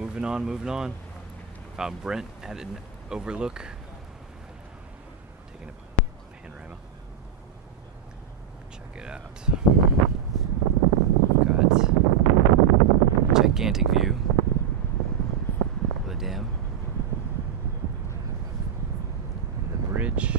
moving on, moving on. Found Brent at an overlook. Taking a panorama. Check it out. Got a gigantic view of the dam. And the bridge.